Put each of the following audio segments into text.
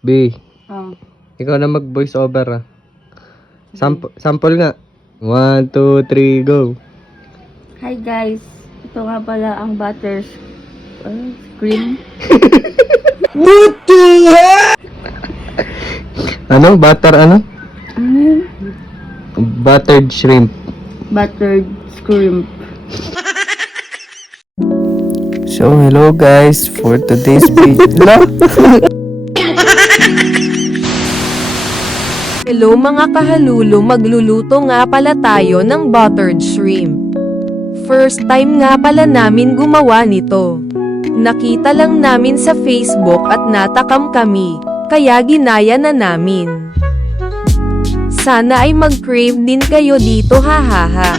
B, Oh. ikaw na mag-voice over ah. Sample nga. 1, 2, 3, go. Hi guys, ito nga pala ang butter cream. What the heck? Ano? Butter ano? Ano yun? Buttered shrimp. Buttered shrimp. So, hello guys for today's video. Hello mga kahalulo, magluluto nga pala tayo ng buttered shrimp. First time nga pala namin gumawa nito. Nakita lang namin sa Facebook at natakam kami, kaya ginaya na namin. Sana ay mag-crave din kayo dito, hahaha.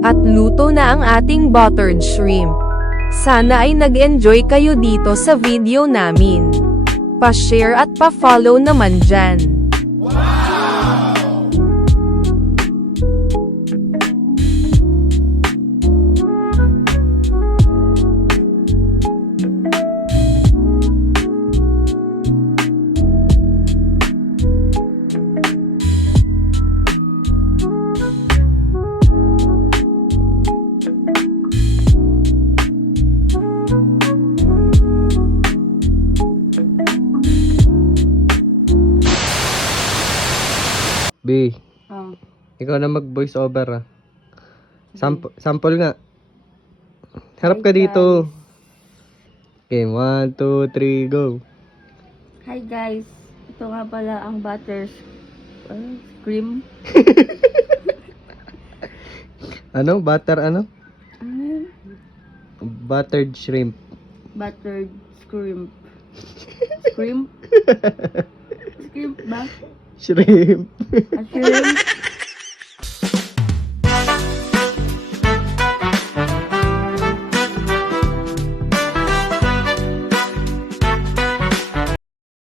At luto na ang ating buttered shrimp. Sana ay nag-enjoy kayo dito sa video namin. Pa-share at pa-follow naman dyan. B, Oh. ikaw na mag-voice over ah. Sample nga. Harap ka Hi, dito. Okay, 1, 2, 3, go. Hi guys, ito nga pala ang butter cream. Ano? Butter ano? Ano yun? Buttered shrimp. Buttered shrimp. Shrimp? Shrimp ba? Shrimp. Shrimp?